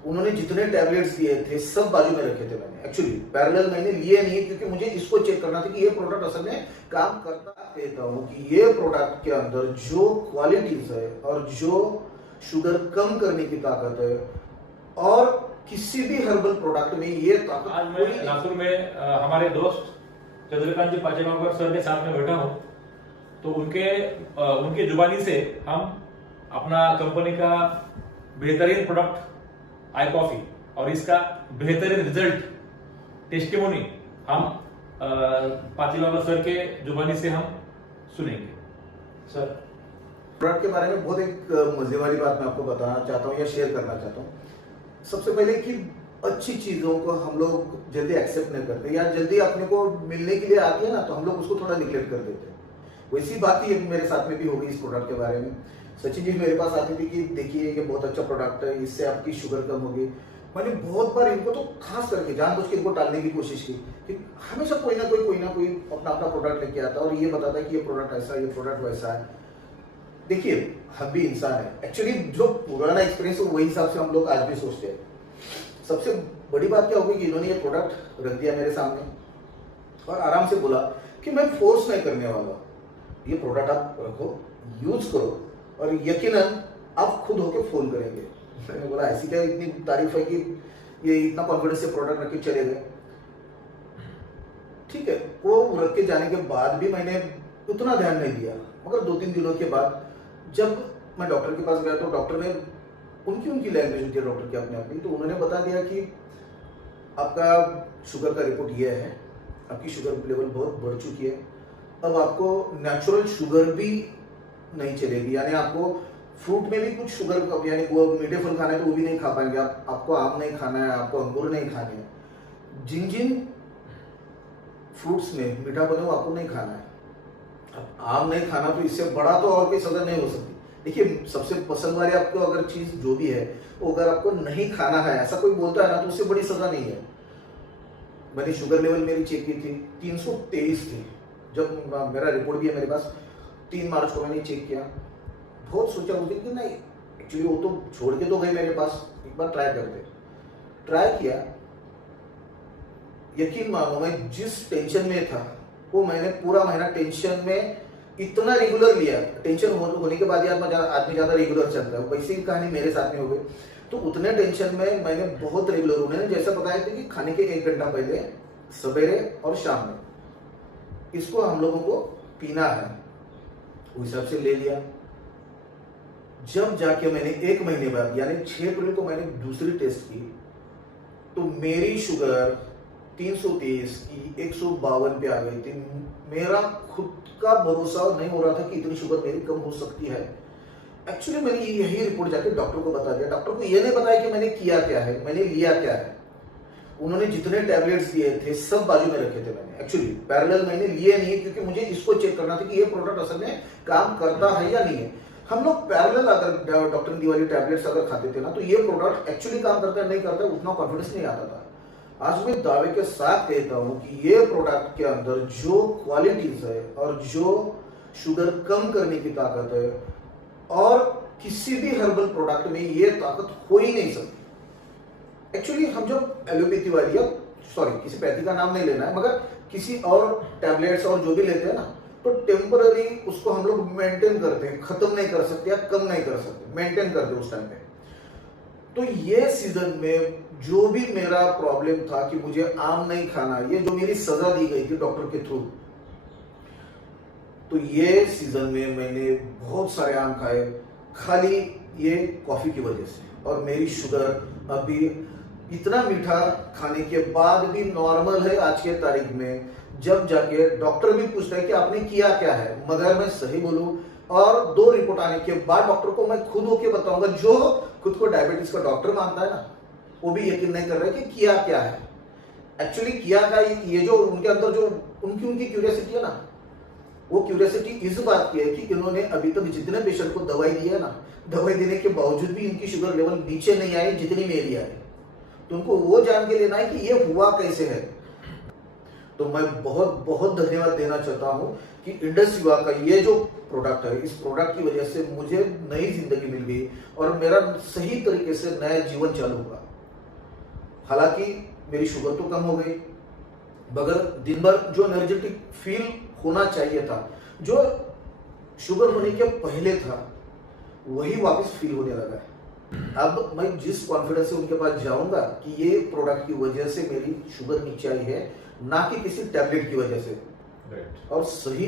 उन्होंने जितने टैबलेट्स दिए थे सब बाजू में रखे थे। मैंने एक्चुअली पैरेलल मैंने लिए नहीं, क्योंकि मुझे इसको चेक करना था कि ये प्रोडक्ट असल में काम करता। कहता हूँ कि ये प्रोडक्ट के अंदर जो क्वालिटीज है और जो शुगर कम करने की ताकत है, और किसी भी हर्बल प्रोडक्ट में ये ताकत। आज मैं नागपुर में हमारे दोस्त चंद्रकांत जी पाचेगांवकर सर के साथ में बैठा हूँ, तो उनके जुबानी से हम अपना कंपनी का बेहतरीन प्रोडक्ट आई कॉफी और इसका बेहतरीन रिजल्ट टेस्टिमोनी हम पाचेगांवकर सर के जुबानी से हम सुनेंगे। सर, प्रोडक्ट के बारे में बहुत एक मजे वाली बात मैं आपको बताना चाहता हूँ या शेयर करना चाहता हूँ। सबसे पहले कि अच्छी चीजों को हम लोग जल्दी एक्सेप्ट नहीं करते, या जल्दी अपने को मिलने के लिए आती है ना तो हम लोग उसको थोड़ा निग्लेक्ट कर देते हैं। वैसी बात ही मेरे साथ में भी हो गई इस प्रोडक्ट के बारे में। सचिन जी मेरे पास आती थी कि देखिए ये बहुत अच्छा प्रोडक्ट है, इससे आपकी शुगर कम होगी। मैंने बहुत बार इनको तो खास करके जानबूझ के इनको टालने की कोशिश की कि हमेशा कोई ना कोई अपना प्रोडक्ट लेके आता और ये बताता है कि ये प्रोडक्ट ऐसा है, ये प्रोडक्ट वैसा है। देखिए हम भी इंसान है, एक्चुअली जो पुराना एक्सपीरियंस है वही हिसाब से हम लोग आज भी सोचते हैं। सबसे बड़ी बात क्या होगी कि इन्होंने ये प्रोडक्ट रख दिया मेरे सामने और आराम से बोला कि मैं फोर्स नहीं करने वाला, ये प्रोडक्ट आप रखो, यूज करो और यकीनन आप खुद होके फोन करेंगे। मैंने बोला ऐसी क्या इतनी तारीफ है कि ये इतना कॉन्फिडेंस से प्रोडक्ट रख के चले गए। ठीक है, वो रख के जाने के बाद भी मैंने उतना ध्यान नहीं दिया, मगर 2-3 दिनों के बाद जब मैं डॉक्टर के पास गया तो डॉक्टर ने उनकी लैंग्वेज होती है डॉक्टर की अपनी, तो उन्होंने बता दिया कि आपका शुगर का रिपोर्ट ये है, आपकी शुगर लेवल बहुत बढ़ चुकी है, अब आपको नेचुरल शुगर भी नहीं चलेगी, यानी आपको फ्रूट में भी कुछ शुगर, यानी वो मीठे फल खाना है तो वो भी नहीं खा पाएंगे आप, आपको आम नहीं खाना है, आपको अंगूर नहीं खाने हैं, जिन फ्रूट्स में मीठा बने वो आपको नहीं खाना है। अब आम नहीं खाना तो इससे बड़ा तो और कोई सजा नहीं हो सकती। देखिए सबसे पसंद वाली आपको अगर चीज जो भी है वो अगर आपको नहीं खाना है ऐसा कोई बोलता है ना तो उससे बड़ी सजा नहीं है। मैंने शुगर लेवल मेरी चेक की थी 323 थी, जब मेरा रिपोर्ट भी है मेरे पास, 3 मार्च को मैंने चेक किया। बहुत सोचा मुझे कि नहीं एक्चुअली वो तो छोड़ के तो गए मेरे पास, एक बार ट्राई किया। यकीन मानो मैं जिस टेंशन में था वो मैंने पूरा महीना टेंशन में इतना रेगुलर लिया, टेंशन होने के बाद आदमी ज्यादा रेगुलर चलता है, वैसी ही कहानी मेरे साथ में हो गई। तो उतने टेंशन में मैंने बहुत रेगुलर, उन्होंने जैसा बताया था कि खाने के 1 घंटा पहले सवेरे और शाम में इसको हम लोगों को पीना है, उस हिसाब से ले लिया। जब जाके मैंने 1 महीने बाद यानी 6 अप्रैल को मैंने दूसरी टेस्ट की तो मेरी शुगर 323 की 152 पे आ गई थी। मेरा खुद का भरोसा नहीं हो रहा था कि इतनी शुगर मेरी कम हो सकती है। एक्चुअली मैंने यही रिपोर्ट जाके डॉक्टर को बता दिया। डॉक्टर को ये नहीं बताया कि मैंने किया क्या है, मैंने लिया क्या है। उन्होंने जितने टैबलेट्स दिए थे सब बाजू में रखे थे। मैंने एक्चुअली पैरेलल मैंने लिए नहीं, क्योंकि मुझे इसको चेक करना था कि ये प्रोडक्ट असल में काम करता है या नहीं है। हम लोग पैरेलल अगर डॉक्टर ने दी वाली टैबलेट्स अगर खाते थे ना तो ये प्रोडक्ट एक्चुअली काम करता है नहीं करता है उतना कॉन्फिडेंस नहीं आता था। आज मैं दावे के साथ कहता हूं कि ये प्रोडक्ट के अंदर जो क्वालिटीज है और जो शुगर कम करने की ताकत है, और किसी भी हर्बल प्रोडक्ट में ये ताकत हो ही नहीं सकती। एक्चुअली हम जब एलोपैथी वाली या किसी पैथी का नाम नहीं लेना है, मगर किसी और टैबलेट्स और जो भी लेते हैं ना तो टेम्पररी उसको हम लोग मेंटेन करते हैं, खत्म नहीं कर सकते या कम नहीं कर सकते, मेंटेन करते उस टाइम पे। तो ये सीजन में जो भी मेरा प्रॉब्लम था कि मुझे आम नहीं खाना, ये जो मेरी सजा दी गई थी डॉक्टर के थ्रू, तो ये सीजन में मैंने बहुत सारे आम खाए खाली ये कॉफी की वजह से। और मेरी शुगर अभी इतना मीठा खाने के बाद भी नॉर्मल है आज के तारीख में। जब जाके डॉक्टर भी पूछता है कि आपने किया क्या है, मगर मैं सही बोलूं और 2 रिपोर्ट आने के बाद डॉक्टर को मैं खुद होके बताऊंगा, जो खुद को डायबिटीज का डॉक्टर मानता है ना वो भी यकीन नहीं कर रहा है कि किया क्या है। एक्चुअली किया क्या, ये जो उनके अंदर जो उनकी क्यूरियोसिटी है ना, वो क्यूरियोसिटी इस बात की है कि इन्होंने अभी तक जितने पेशेंट को दवाई दी है ना, दवाई देने के बावजूद भी इनकी शुगर लेवल नीचे नहीं आई जितनी मेरी आई। तो उनको वो जान के लेना है कि ये हुआ कैसे है। तो मैं बहुत बहुत धन्यवाद देना चाहता हूं कि इंडस युवा का ये जो प्रोडक्ट है, इस प्रोडक्ट की वजह से मुझे नई जिंदगी मिल गई और मेरा सही तरीके से नया जीवन चालू हुआ। हालांकि मेरी शुगर तो कम हो गई, मगर दिन भर जो एनर्जेटिक फील होना चाहिए था, जो शुगर होने के पहले था, वही वापस फील होने लगा है। अब मैं जिस कॉन्फिडेंस से उनके पास जाऊंगा कि ये प्रोडक्ट की वजह से मेरी शुगर नीचे आई है, ना कि किसी टैबलेट की वजह से। और सही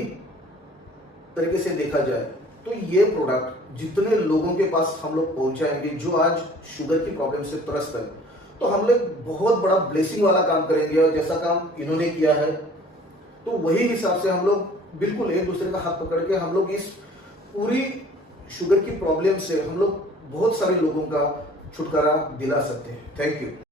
तरीके से देखा जाए तो ये प्रोडक्ट जितने लोगों के पास हम लोग पहुंचाएंगे जो आज शुगर की प्रॉब्लम से त्रस्त है, तो हम लोग बहुत बड़ा ब्लेसिंग वाला काम करेंगे। और जैसा काम इन्होंने किया है, तो वही हिसाब से हम लोग बिल्कुल एक दूसरे का हाथ पकड़ के हम लोग इस पूरी शुगर की प्रॉब्लम से हम लोग बहुत सारे लोगों का छुटकारा दिला सकते हैं। Thank you.